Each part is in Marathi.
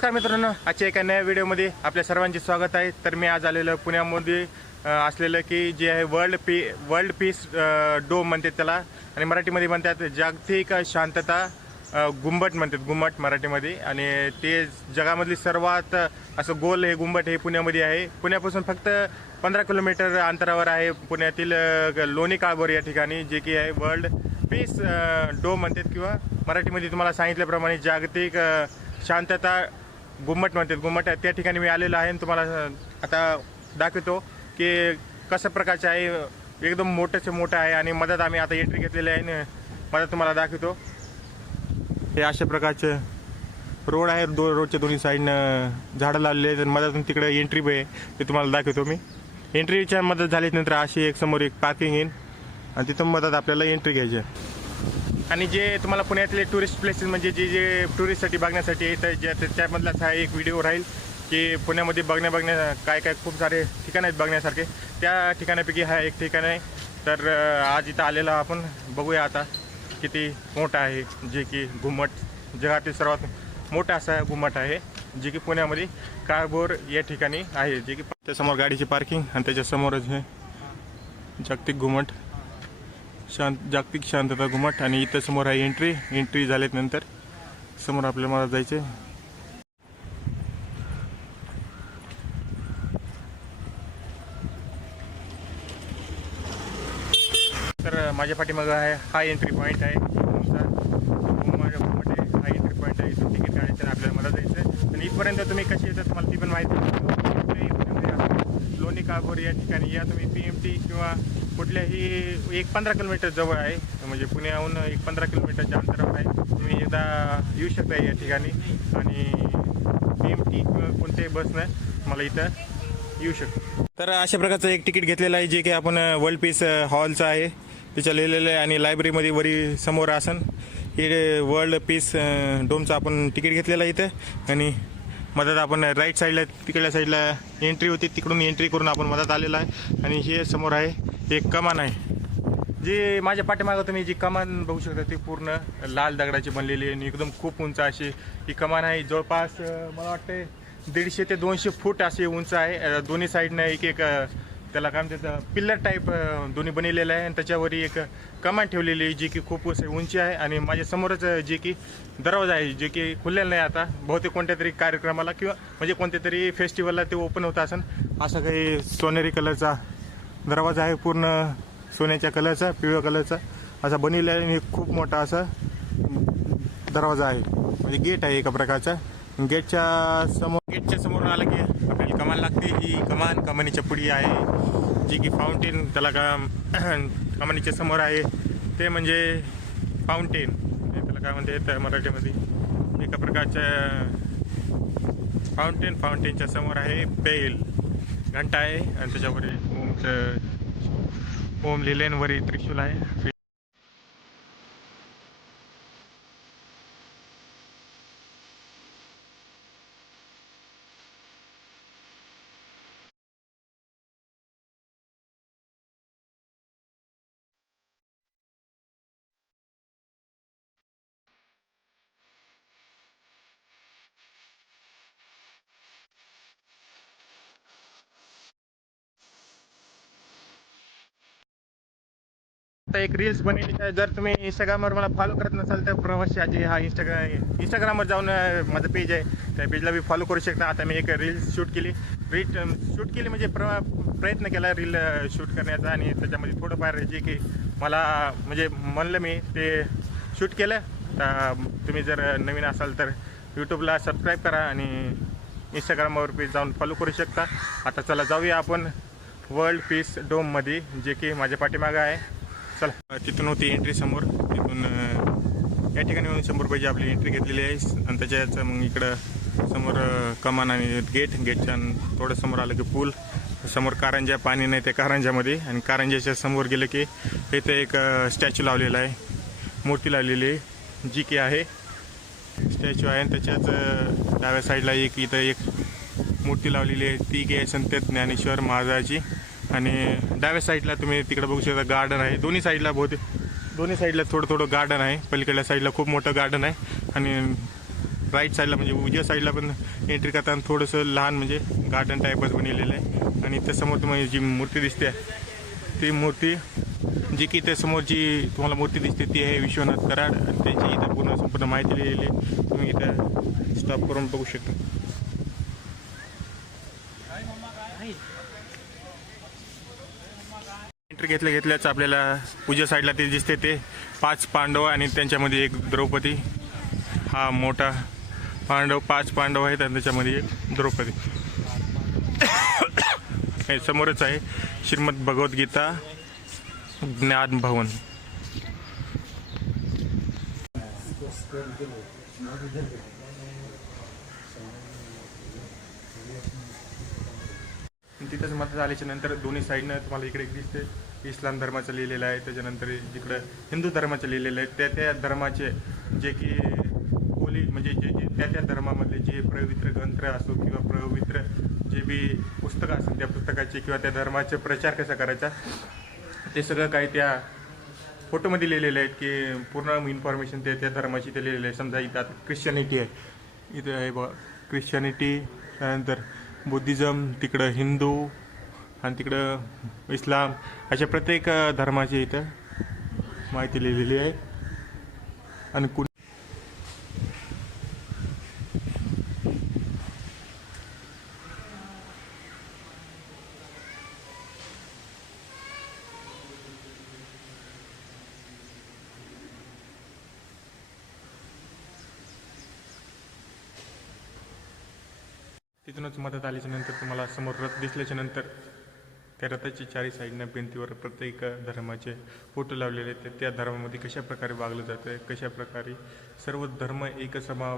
नमस्कार मित्रांनो. आजच्या एका नव्या व्हिडिओमध्ये आपल्या सर्वांचे स्वागत आहे. तर मी आज आलेलो पुण्यामध्ये असलेलं की जे आहे वर्ल्ड पी वर्ल्ड पीस डो म्हणतात त्याला. आणि मराठीमध्ये म्हणतात जागतिक शांतता गुंबट म्हणतात गुंबट मराठीमध्ये. आणि ते जगामधली सर्वात असं गोल हे गुंबट हे पुण्यामध्ये आहे. पुण्यापासून फक्त पंधरा किलोमीटर अंतरावर आहे पुण्यातील लोणी काळभोर या ठिकाणी जे की आहे वर्ल्ड पीस डो म्हणतात किंवा मराठीमध्ये तुम्हाला सांगितल्याप्रमाणे जागतिक शांतता गुम्मट म्हणतात गुम्मट त्या ठिकाणी मी आलेलो आहे आणि तुम्हाला आता दाखवतो की कशा प्रकारचे आहे. एकदम मोठंचे मोठं आहे आणि मदत आम्ही आता एंट्री घेतलेली आहे. आणि मदत तुम्हाला दाखवतो. हे अशा प्रकारचे रोड आहे दो रोडच्या दोन्ही साईडनं झाडं लावलेली आहेत. आणि मधातून तिकडे एंट्री आहे. ते तुम्हाला दाखवतो मी. एंट्रीच्या मदत झाल्यानंतर अशी एक समोर एक पार्किंग येईन. आणि तिथून मदत आपल्याला एंट्री घ्यायची आहे. आणि जे तुम्हाला पुण्यातले टुरिस्ट प्लेसेस म्हणजे जे जे टुरिस्टसाठी बघण्यासाठी येतात ज्या त्यामधलाच हा एक व्हिडिओ राहील की पुण्यामध्ये बघण्या बघण्या काय काय खूप सारे ठिकाण आहेत बघण्यासारखे. त्या ठिकाणापैकी हा एक ठिकाण आहे. तर आज इथं आलेला आपण. बघूया आता किती मोठा आहे जे की घुमट. जगातील सर्वात मोठा असा घुमट आहे जे की पुण्यामध्ये काळभोर या ठिकाणी आहे जे की त्यासमोर गाडीची पार्किंग आणि त्याच्यासमोरच हे जागतिक घुमट. शांत जागतिक शांतता घुमट आणि इथं समोर आहे एंट्री एंट्री झाल्यानंतर समोर आपल्याला मला जायचे तर माझ्या पाठीमागं आहे हा एंट्री पॉईंट आहे. माझ्या हा एंट्री पॉईंट आहे. इथून तिकीट काढायचं आपल्याला मला जायचं आणि इथपर्यंत तुम्ही कशी येतात तुम्हाला ती पण माहिती लोणी काळभोर या ठिकाणी या तुम्ही पी एम टी किंवा कुठल्याही एक पंधरा किलोमीटर जवळ आहे. म्हणजे पुण्याहून एक पंधरा किलोमीटरच्या अंतरावर आहे. तुम्ही एकदा येऊ शकता या ठिकाणी. आणि पी एम टी किंवा कोणत्याही बसनं मला इथं येऊ शकतो. तर अशा प्रकारचं एक तिकीट घेतलेलं आहे जे की आपण वर्ल्ड पीस हॉलचं आहे. त्याच्या लिहिलेलं आहे आणि लायब्ररीमध्ये वरी समोर आसन. हे वर्ल्ड पीस डोमचं आपण तिकीट घेतलेलं आहे इथं. आणि मधात आपण राईट साईडला तिकडल्या साईडला एंट्री होती. तिकडून एंट्री करून आपण मधात आलेला आहे. आणि हे समोर आहे. एक कमान आहे. जी माझ्या पाठीमागं तुम्ही जी कमान बघू शकता ती पूर्ण लाल दगडाची बनलेली आहे आणि एकदम खूप उंच अशी ही कमान आहे. जवळपास मला वाटते दीडशे ते दोनशे फूट अशी उंच आहे. दोन्ही साईडनं एक एक त्याला काय म्हणतात पिल्लर टाईप दोन्ही बनलेलं आहे. आणि त्याच्यावर एक कमान ठेवलेली आहे जी की खूप अशी उंची आहे. आणि माझ्या समोरच जे की दरवाजा आहे जे की खुललेला नाही आता. बहुतेक कोणत्या तरी कार्यक्रमाला किंवा म्हणजे कोणत्या तरी फेस्टिवलला ते ओपन होत असेल असा काही सोनेरी कलरचा दरवाजा आहे पूर्ण सोन्याच्या कलरचा पिवळ्या कलरचा. असा बनलेला आहे आणि खूप मोठा असा दरवाजा आहे. म्हणजे गेट आहे एका प्रकारचा. गेटच्या समोर गेटच्या समोर आलं की आपल्याला कमान लागते. ही कमान कमानीच्या पुढी आहे. जी की फाउंटेन त्याला का कमानीच्या समोर आहे. ते म्हणजे फाउंटेन त्याला काय म्हणते त्या मराठीमध्ये? एका प्रकारच्या फाउंटेन फाउंटेनच्या समोर आहे. बेल. घंटा आहे. आणि त्याच्यावर ओम लिलेनवरी त्रिशूल आहे. आता एक रील्स बनवली आहे. जर तुम्ही इंस्टाग्रामवर मला फॉलो करत नसाल तर प्रवासी आजी हा इंस्टाग्राम इंस्टाग्रामवर जाऊन माझं पेज आहे. त्या पेजला मी फॉलो करू शकता. आता मी एक रील्स शूट केली. रील शूट केली म्हणजे प्र प्रयत्न केला रील शूट करण्याचा आणि त्याच्यामध्ये थोडंफार जे की मला म्हणजे म्हणलं मी ते शूट केलं. तर तुम्ही जर नवीन असाल तर यूट्यूबला सबस्क्राईब करा आणि इंस्टाग्रामवर पेज जाऊन फॉलो करू शकता. आता चला जाऊया आपण वर्ल्ड पीस डोममध्ये जे की माझ्या पाठीमागं आहे. चला. तिथून होती एंट्री समोर. तिथून या ठिकाणी येऊन शंभर रुपयाची आपली एंट्री घेतलेली आहे. आणि त्याच्याच मग इकडं समोर कमान आणि गेट गेटच्या थोडं समोर आलं की पूल. समोर कारंजा पाणी नाही त्या कारंजामध्ये. आणि कारंजाच्या समोर गेलं की इथे एक स्टॅच्यू लावलेला आहे. मूर्ती लावलेली आहे. जी की आहे. स्टॅच्यू आहे. आणि त्याच्याच डाव्या साईडला एक इथं एक मूर्ती लावलेली आहे. ती की आहे संत ज्ञानेश्वर महाराजाची आणि डाव्या साईडला तुम्ही तिकडे बघू शकता गार्डन आहे. दोन्ही साईडला बहुतेक दोन्ही साईडला थोडं थोडं गार्डन आहे. पलीकडल्या साईडला खूप मोठं गार्डन आहे. आणि राईट साईडला म्हणजे उजव्या साईडला पण एंट्री करताना थोडंसं लहान म्हणजे गार्डन टाईपच बनवलेलं आहे. आणि त्यासमोर तुम्हाला जी मूर्ती दिसते ती मूर्ती जी की त्यासमोर जी तुम्हाला मूर्ती दिसते ती आहे विश्वनाथ कराड. आणि त्याची इथं पूर्ण संपूर्ण माहिती लिहिलेली आहे. तुम्ही इथं स्टॉप करून बघू शकता. एंट्री घेतल्या घेतल्याच आपल्याला पूजा साईडला ते दिसते ते. पाच पांडव आणि त्यांच्यामध्ये एक द्रौपदी. हा मोठा पांडव पाच पांडव आहेत आणि त्याच्यामध्ये एक द्रौपदी. हे समोरच आहे श्रीमद भगवद्गीता ज्ञान भवन. तिथंच मत झाल्याच्यानंतर दोन्ही साईडनं तुम्हाला इकडे एक दिसते इस्लाम धर्माचं लिहिलेलं आहे. त्याच्यानंतर जिकडं हिंदू धर्माचं लिहिलेलं आहे त्या त्या धर्माचे जे की बोली म्हणजे जे जे त्या त्या धर्मामधले जे पवित्र ग्रंथ असो किंवा पवित्र जे बी पुस्तकं असतील त्या पुस्तकाचे किंवा त्या धर्माचे प्रचार कसा करायचा ते सगळं काही त्या फोटोमध्ये लिहिलेलं आहेत की पूर्ण इन्फॉर्मेशन ते त्या धर्माची ते लिहिलेलं आहे. समजा इथं आता ख्रिश्चनिटी आहे. इथं आहे बघा ख्रिश्चनिटी त्यानंतर बुद्धिझम तिकडं हिंदू आणि तिकडं इस्लाम अशा प्रत्येक धर्माची इथं माहिती लिहिलेली आहे. आणि कुण तिथूनच मदत आल्याच्यानंतर तुम्हाला समोर रथ दिसल्याच्या नंतर त्या रथाची चारी साईडनं भिंतीवर प्रत्येक धर्माचे फोटो लावलेले आहेत. त्या धर्मामध्ये कशा प्रकारे वागलं जातं कशा प्रकारे सर्व धर्म एक समा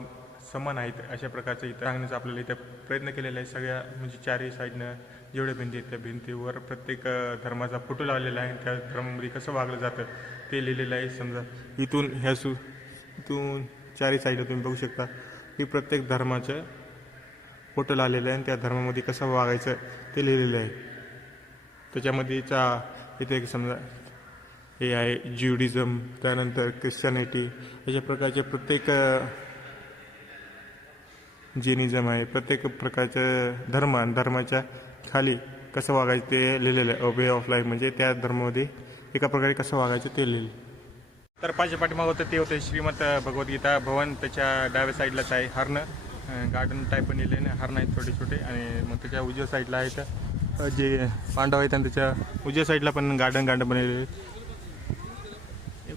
समान आहेत अशा प्रकारचं इथं सांगण्याचा आपल्याला इथं प्रयत्न केलेला आहे. सगळ्या म्हणजे चारही साईडनं जेवढ्या भिंती आहेत त्या भिंतीवर प्रत्येक धर्माचा फोटो लावलेला आहे. त्या धर्मामध्ये कसं वागलं जातं ते लिहिलेलं आहे. समजा इथून ह्या सु इथून चारही साईडला तुम्ही बघू शकता की प्रत्येक धर्माचं फोटो लावलेलं आहे आणि त्या धर्मामध्ये कसं वागायचं ते लिहिलेलं आहे. त्याच्यामध्येचा इथे एक समजा हे आहे ज्युडिझम त्यानंतर ख्रिश्चॅनिटी अशा प्रकारचे प्रत्येक जेनिझम आहे प्रत्येक प्रकारचं धर्म आणि धर्माच्या खाली कसं वागायचं ते लिहिलेलं आहे. वे ऑफ लाईफ म्हणजे त्या धर्मामध्ये एका प्रकारे कसं वागायचं ते लिहिलं तर पाचशे पाठीमाग होतं ते होतं श्रीमंत भगवद्गीता भवन. त्याच्या डाव्या साईडलाच आहे हरणं. गार्डन टाईप पण आहे. हरणं आहेत छोटे छोटे आणि मग त्याच्या उजव्या साईडला आहेत जे पांडव आहेत आणि त्याच्या उजव्या साईडला पण गार्डन गार्डन बनलेले आहे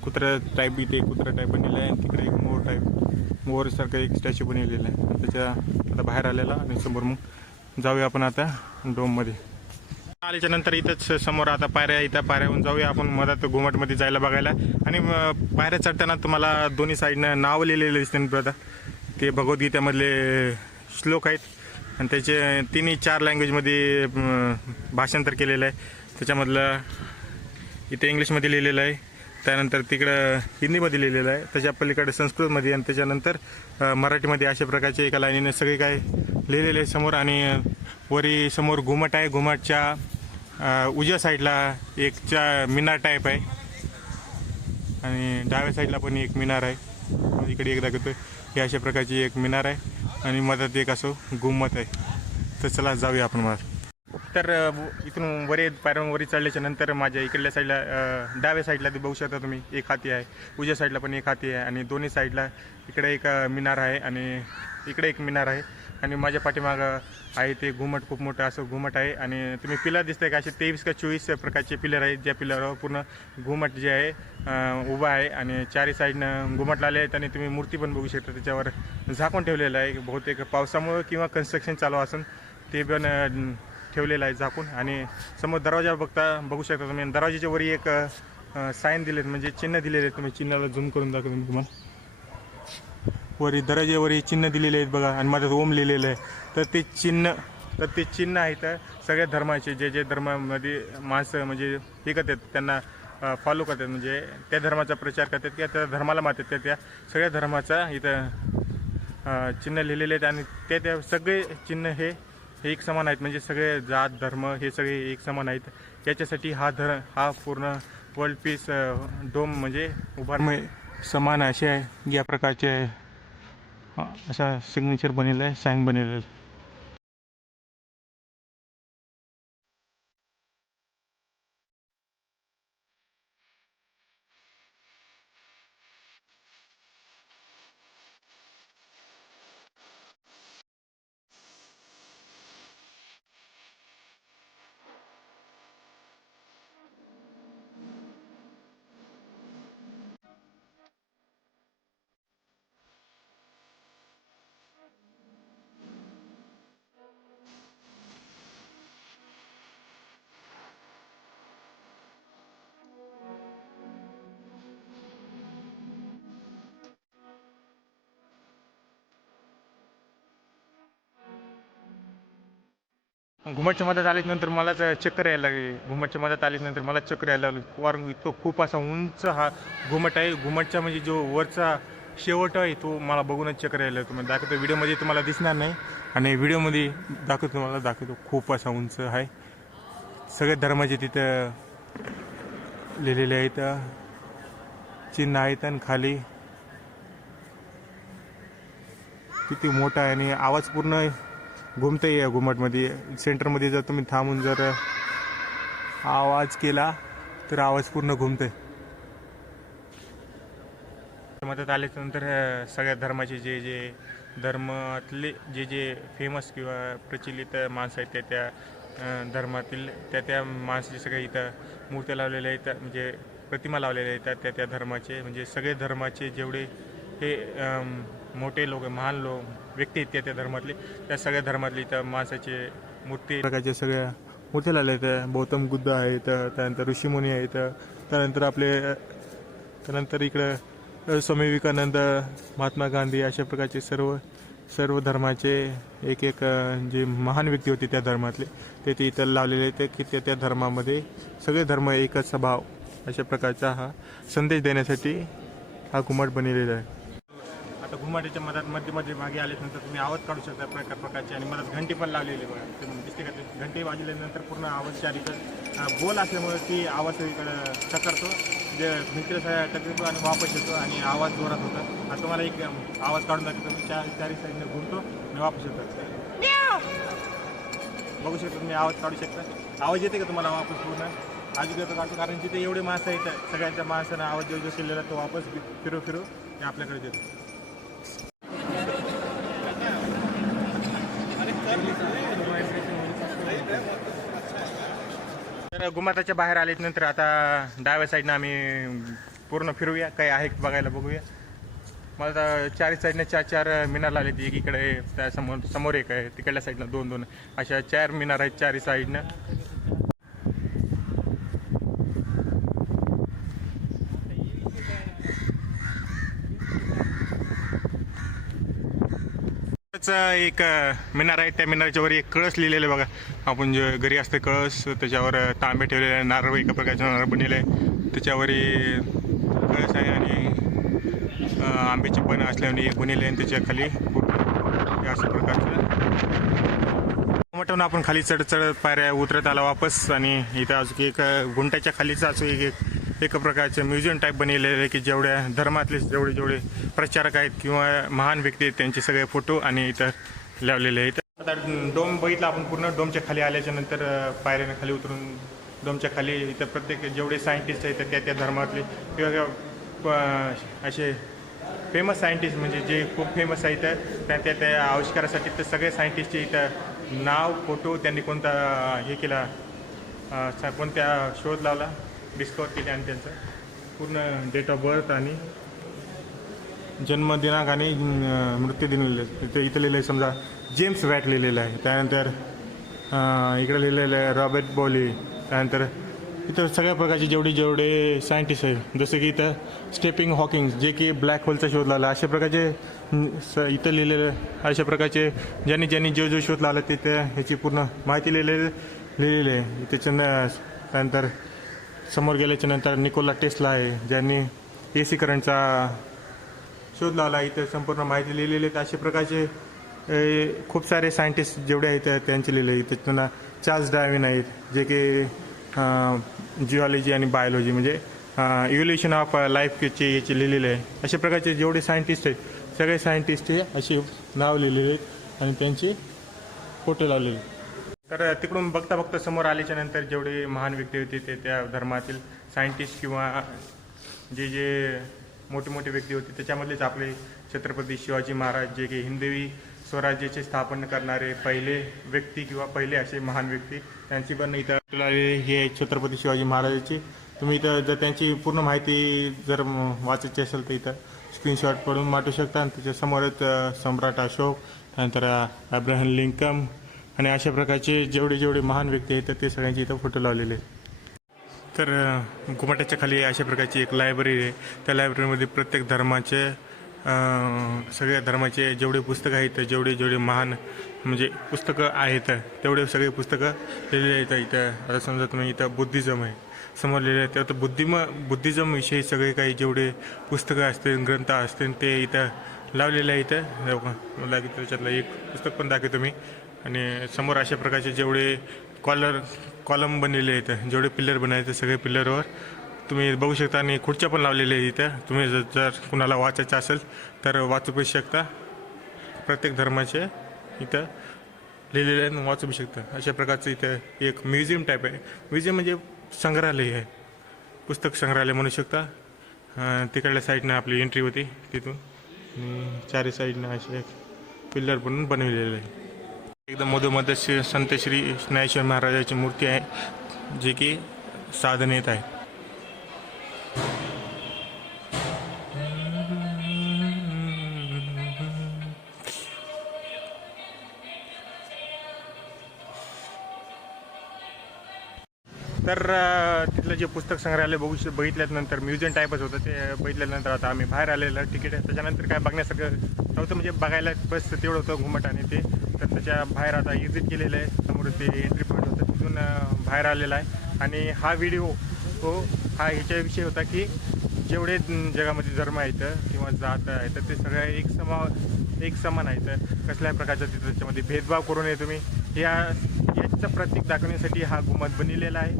कुत्रा टाईप इथे कुत्रा टाईप बनलेला आहे. आणि तिकडे एक मोर टाईप मोरसारखं एक स्टॅच्यू बनलेलं आहे. त्याच्या आता बाहेर आलेला आणि समोर मग जाऊया आपण आता डोममध्ये आल्याच्यानंतर इथंच समोर आता पायऱ्या इथं पायऱ्याहून जाऊया आपण. मधात घुमटमध्ये जायला बघायला. आणि पायऱ्या चढताना तुम्हाला दोन्ही साईडनं नाव लिहिलेले दिसते ना ते भगवद्गीतेमधले श्लोक आहेत. आणि त्याचे तिन्ही चार लँग्वेजमध्ये भाषांतर केलेलं आहे. त्याच्यामधलं इथे इंग्लिशमध्ये लिहिलेलं आहे. त्यानंतर तिकडं हिंदीमध्ये लिहिलेलं आहे. त्याच्या पलीकडे संस्कृतमध्ये आणि त्याच्यानंतर मराठीमध्ये अशा प्रकारचे एका लाईनीने सगळे काय लिहिलेले आहे समोर. आणि वरी समोर घुमट आहे. घुमटच्या उजव्या साईडला एक चा मिनार टाईप आहे. आणि डाव्या साईडला पण एक मिनार आहे. इकडे एक दाखवतो हे अशा प्रकारची एक मिनार आहे. आणि मधात एक असं गुंमत आहे. तर चला जाऊया आपण मला तर इथून वरी पायऱ्यावरून वरी चढल्याच्या नंतर माझ्या इकडल्या साईडला डाव्या साईडला ते बघू शकता तुम्ही एक हाती आहे. उजव्या साईडला पण एक हाती आहे. आणि दोन्ही साईडला इकडे एक मिनार आहे. आणि इकडे एक मिनार आहे. आणि माझ्या पाठीमागं आहे ते घुमट खूप मोठं असं घुमट आहे. आणि तुम्ही पिलर दिसतंय का असे तेवीस का चोवीस प्रकारचे पिलर आहेत ज्या पिलरवर पूर्ण घुमट जे आहे उभा आहे. आणि चारी साईडनं घुमट लावले आहेत आणि तुम्ही मूर्ती पण बघू शकता त्याच्यावर झाकून ठेवलेलं आहे. बहुतेक पावसामुळं किंवा कन्स्ट्रक्शन चालू असून ते पण ठेवलेलं आहे झाकून. आणि समोर दरवाजा बघता बघू शकता तुम्ही. दरवाजाच्या वरी एक साईन दिलेत म्हणजे चिन्ह दिलेले आहेत तुम्ही चिन्हाला झूम करून दाखवतो तुम्हाला. वरी हे चिन्ह दिलेले आहेत बघा आणि माझ्यात ओम लिहिलेलं आहे. तर ते चिन्ह तर ते चिन्ह आहेत सगळ्या धर्माचे जे जे धर्मामध्ये माणसं म्हणजे हे करतात त्यांना फॉलो करतात म्हणजे त्या धर्माचा प्रचार करतात किंवा त्या धर्माला मारतात त्या त्या सगळ्या धर्माचा इथं चिन्ह लिहिलेले आहेत. आणि ते त्या सगळे चिन्ह हे एक समान आहेत. म्हणजे सगळे जात धर्म हे सगळे एक समान आहेत. याच्यासाठी हा धर हा पूर्ण वर्ल्ड पीस डोम म्हणजे उभारमय समान असे आहे या प्रकारचे अशा सिग्नेचर बनलेला आहे साईन बनलेलं आहे घुमटच्या मधात आल्यानंतर मलाच चक्कर यायला लागली. घुमटच्या मधात आल्यानंतर मला चक्कर यायला लागली. कारण तो खूप असा उंच हा घुमट आहे. घुमटचा म्हणजे जो वरचा शेवट आहे तो मला बघूनच चक्कर यायला लागतो म्हणजे दाखवतो व्हिडिओमध्ये तुम्हाला दिसणार नाही. आणि व्हिडिओमध्ये दाखवतो तुम्हाला दाखवतो खूप असा उंच आहे. सगळ्या धर्माचे तिथं लिहिलेले आहेत. चिन्ह आहेत आणि खाली किती मोठा आहे आणि आवाज पूर्ण घुमतंय या घुमटमध्ये. सेंटरमध्ये जर तुम्ही थांबून जर आवाज केला तर आवाज पूर्ण घुमतंय. मदत आल्याच्यानंतर नंतर सगळ्या धर्माचे जे जे धर्मातले जे जे फेमस किंवा प्रचलित माणसं आहेत त्या त्या धर्मातील त्या त्या माणसाचे सगळे इथं मूर्त्या लावलेल्या आहेत म्हणजे प्रतिमा लावलेल्या आहेत त्या त्या धर्माचे. म्हणजे सगळे धर्माचे जेवढे हे मोठे लोक महान लोक व्यक्ती आहेत त्या त्या धर्मातले. त्या सगळ्या धर्मातले इथं माणसाचे मूर्ती प्रकारच्या सगळ्या मूर्ती लावल्या आहेत गौतम बुद्ध आहेत त्यानंतर ऋषीमुनी आहेत त्यानंतर आपले त्यानंतर इकडं स्वामी विवेकानंद महात्मा गांधी अशा प्रकारचे सर्व सर्व धर्माचे एक एक जे महान व्यक्ती होते त्या धर्मातले ते ते इथं लावलेले ते की त्या त्या धर्मामध्ये सगळे धर्म एकच स्वभाव अशा प्रकारचा हा संदेश देण्यासाठी हा घुमट बनलेला आहे. आता घुमाट्याच्या मधात मध्ये मध्ये मागे आल्यानंतर तुम्ही आवाज काढू शकता प्रकार प्रकारचे आणि मधात घंटी पण लावलेली बघा. ते दिसते का ते? घंटी वाजल्यानंतर पूर्ण आवाज चारीकडे बोल असल्यामुळे ती आवाज सगळीकडं टकरतो. जे मित्र टकरतो आणि वापस येतो आणि आवाज जोरात होतो. आता तुम्हाला एक आवाज काढून दाखवतो. मी चार चारी साईडने घुमतो आणि वापस येतो. बघू शकता तुम्ही आवाज काढू शकता. आवाज येते का तुम्हाला वापस पूर्ण? आजी येतो काढतो कारण जिथे एवढे माणसं आहेत सगळ्यांच्या माणसानं आवाज जो जो केलेला तो वापस फिरू फिरू ते आपल्याकडे देतो. तर गुमाताच्या बाहेर आलेत नंतर आता डाव्या साईडनं आम्ही पूर्ण फिरूया. काही आहे बघायला बघूया. मला तर चारही साईडनं चार चार मिनार लागले एक इकडे त्या समोर समोर एक आहे. तिकडल्या साईडनं दोन दोन. अशा चार मिनार आहेत चारी साईडनं च एक मिनार आहे. त्या मिनारच्या वर एक कळस लिहिलेलं आहे बघा. आपण जे घरी असते कळस त्याच्यावर तांबे ठेवलेले आहे नारळ एका प्रकारचे नारळ बनलेले आहे. त्याच्यावर कळस आहे आणि आंब्याची पण असल्याने एक बनलेले आहे. आणि त्याच्याखाली हे प्रकारचं. म्हटलं आपण खाली चढ चढत पायऱ्या उतरत आला वापस. आणि इथं अजून एक गुंटाच्या खालीच असं एक एक एका प्रकारचं म्युझियम टाईप बनलेलं आहे की जेवढ्या धर्मातले जेवढे जेवढे प्रचारक आहेत किंवा महान व्यक्ती आहेत त्यांचे सगळे फोटो आणि इथं लावलेले आहेत. आता डोम बघितला आपण पूर्ण डोमच्या खाली आल्याच्यानंतर पायऱ्यानं खाली उतरून डोमच्या खाली इथं प्रत्येक जेवढे सायंटिस्ट आहेत त्या त्या धर्मातले किंवा प- असे फेमस सायंटिस्ट म्हणजे जे खूप फेमस आहेत त्या त्या त्या आविष्कारासाठी ते सगळे सायंटिस्टचे इथं नाव फोटो त्यांनी कोणता हे केला कोणत्या शोध लावला? डिस्कवर केले आणि त्यांचं पूर्ण डेट ऑफ बर्थ आणि जन्मदिनांक आणि मृत्यूदिन लिहिले. आहे. इथं इथं लिहिलं आहे समजा जेम्स वॅट लिहिलेलं आहे. त्यानंतर इकडे इकडं लिहिलेलं आहे रॉबर्ट बॉली त्यानंतर इथं सगळ्या प्रकारचे जेवढे जेवढे सायंटिस्ट आहे जसं की इथं स्टेपिंग हॉकिंग जे की ब्लॅक होलचा शोध लावला अशा प्रकारचे स इथं लिहिलेलं अशा प्रकारचे ज्यांनी ज्यांनी जो जो शोध लावला ते त्या ह्याची पूर्ण माहिती लिहिलेली लिहिलेली आहे. त्याच्या त्यानंतर समोर गेल्याच्यानंतर निकोला टेस्ला आहे ज्यांनी ए सी करंटचा शोध लावला इथे संपूर्ण माहिती लिहिलेली आहेत. अशा प्रकारचे खूप सारे सायंटिस्ट जेवढे आहेत त्या- त्यांचे लिहिले इथे त्यांना चार्ल्स डायविन आहेत जे की जिओलॉजी आणि बायोलॉजी म्हणजे इव्होल्युशन ऑफ लाईफचे याचे लिहिलेले आहे. अशा प्रकारचे जेवढे सायंटिस्ट आहेत सगळे सायंटिस्ट हे असे नाव लिहिलेले आहेत आणि त्यांची फोटो लावलेले आहेत. तर तिकडून बघता बघता समोर आल्याच्यानंतर जेवढे महान व्यक्ती होते ते त्या धर्मातील सायंटिस्ट किंवा जे जे मोठे मोठे व्यक्ती होते त्याच्यामधलेच आपले छत्रपती शिवाजी महाराज जे की हिंदवी स्वराज्याचे स्थापन करणारे पहिले व्यक्ती किंवा पहिले असे महान व्यक्ती त्यांची पण इथं हे छत्रपती शिवाजी महाराजाची. तुम्ही इथं जर त्यांची पूर्ण माहिती जर वाचायची असेल तर इथं स्क्रीनशॉट पडून वाटू शकता. आणि त्याच्यासमोरच सम्राट अशोक नंतर अब्राहम लिंकम आणि अशा प्रकारचे जेवढे जेवढे महान व्यक्ती आहेत तर ते सगळ्यांचे इथं फोटो लावलेले आहेत. तर घुमाट्याच्या खाली अशा प्रकारची एक लायब्ररी आहे. त्या लायब्ररीमध्ये प्रत्येक धर्माचे सगळ्या धर्माचे जेवढे पुस्तकं आहेत जेवढे जेवढे महान म्हणजे पुस्तकं आहेत तेवढे सगळे पुस्तकं लिहिलेले आहेत इथं. आता समजा तुम्ही इथं बुद्धिझम आहे समोर लिहिलं आहे तर बुद्धिम बुद्धिझम विषयी सगळे काही जेवढे पुस्तकं असतील ग्रंथ असतील ते इथं लावलेले आहे इथं हे मला त्याच्यातलं एक पुस्तक पण दाखवतो मी. आणि समोर अशा प्रकारचे जेवढे कॉलर कॉलम बनलेले आहेत जेवढे पिल्लर बनायचे सगळे पिल्लरवर तुम्ही बघू शकता आणि खुर्च्या पण लावलेल्या आहेत इथं. तुम्ही जर जर कुणाला वाचायचं असेल तर वाचू पण शकता. प्रत्येक धर्माचे इथं लिहिलेले आहे वाचू बी शकता. अशा प्रकारचं इथं एक म्युझियम टाईप आहे. म्युझियम म्हणजे संग्रहालय आहे. पुस्तक संग्रहालय म्हणू शकता. तिकडल्या साईडनं आपली एंट्री होती तिथून. चारी साईडनं असे पिल्लर बनवून बनवलेले आहे. एकदम मधोमध श्री संत श्री ज्ञानेश्वर महाराजाची मूर्ती आहे जे की साधनेत आहे. तर तिथलं जे पुस्तक संग्रहालय बघू बघितल्यानंतर म्युझियम टाईपच होतं ते बघितल्यानंतर आता आम्ही बाहेर आलेलं तिकीट आहे. त्याच्यानंतर काय बघण्यासारखं नव्हतं म्हणजे बघायला बस तेवढं होतं घुमट आणि ते. तर त्याच्या बाहेर आता एक्झिट केलेलं आहे. समोर ते एंट्री पॉईंट होतं. तिथून बाहेर आलेला आहे. आणि हा व्हिडिओ हो हा ह्याच्याविषयी होता की जेवढे जगामध्ये धर्म आहेत किंवा जात आहेत ते सगळ्या एक समा एक समान आहेत. कसल्याही प्रकारचा तिथं त्याच्यामध्ये भेदभाव करू नये तुम्ही. या याचं प्रतीक दाखवण्यासाठी हा गुमत बनलेला आहे.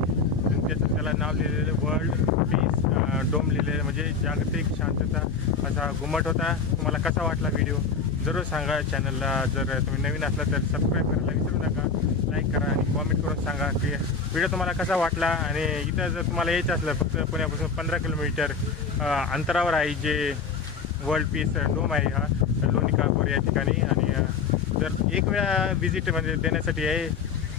त्याचं त्याला नाव लिहिलेलं वर्ल्ड पीस डोम लिहिलेलं म्हणजे जागतिक शांतता असा घुमट होता. तुम्हाला कसा वाटला व्हिडिओ जरूर सांगा चॅनलला जर तुम्ही नवीन असला तर सबस्क्राईब करायला विसरू नका. लाईक करा आणि कॉमेंट करून सांगा की व्हिडिओ तुम्हाला कसा वाटला. आणि इथं जर तुम्हाला यायचं असलं फक्त पुण्यापासून पंधरा किलोमीटर अंतरावर आहे जे वर्ल्ड पीस डोम आहे हा लोणी कापूर या ठिकाणी. आणि जर एक वेळा व्हिजिट म्हणजे देण्यासाठी आहे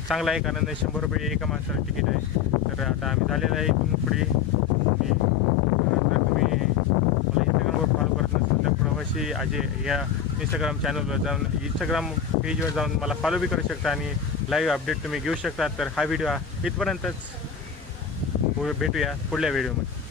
चांगला आहे कारण शंभर रुपये एका माणसाला तिकीट आहे. तर आता आम्ही झालेलं आहे इथून पुढे. आणि जर तुम्ही मला इंस्टाग्रामवर फॉलो करत नसेल तर प्रवासी अजय या इंस्टाग्राम चॅनलवर जाऊन इंस्टाग्राम पेजवर जाऊन मला फॉलो बी करू शकता आणि लाईव्ह अपडेट तुम्ही घेऊ शकता. तर हा व्हिडिओ इथपर्यंतच भेटूया पुढल्या व्हिडिओमध्ये